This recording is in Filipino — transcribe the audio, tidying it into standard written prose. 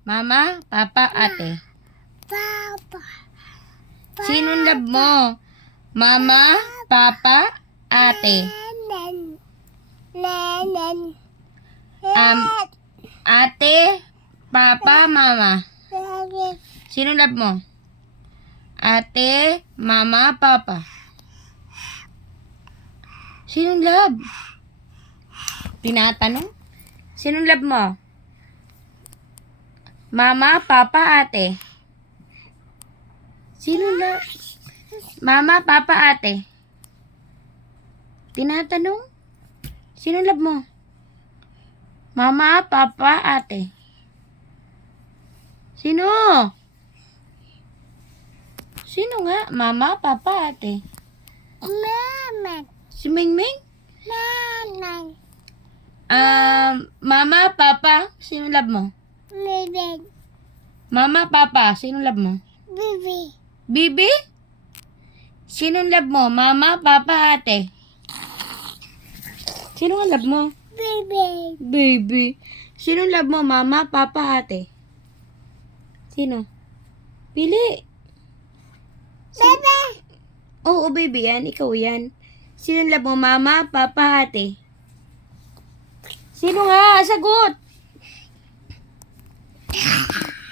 Mama, papa, ate. Papa. Sinong love mo? Mama, papa, ate. Nen. Ate, papa, mama. Sinong love mo? Ate, mama, papa. Sinong love? Tinatanong? Sinong love mo? Mama, papa, ate. Sinong love? Mama, papa, ate. Tinatanong? Sinong love mo? Mama, papa, ate. Sino? Sino nga? Mama, papa, ate. Mama. Si Mingming? Mama. Mama, papa, sino love mo? Baby. Mama, papa, sino love mo? Baby. Bibi? Sino love mo? Mama, papa, ate. Sino nga love mo? Baby. Baby. Sino love mo? Mama, papa, ate. Sino? Pili. Baby. Oo, baby yan. Ikaw yan. Sino love mo? Mama, papa, ate. Sino nga? Sagot!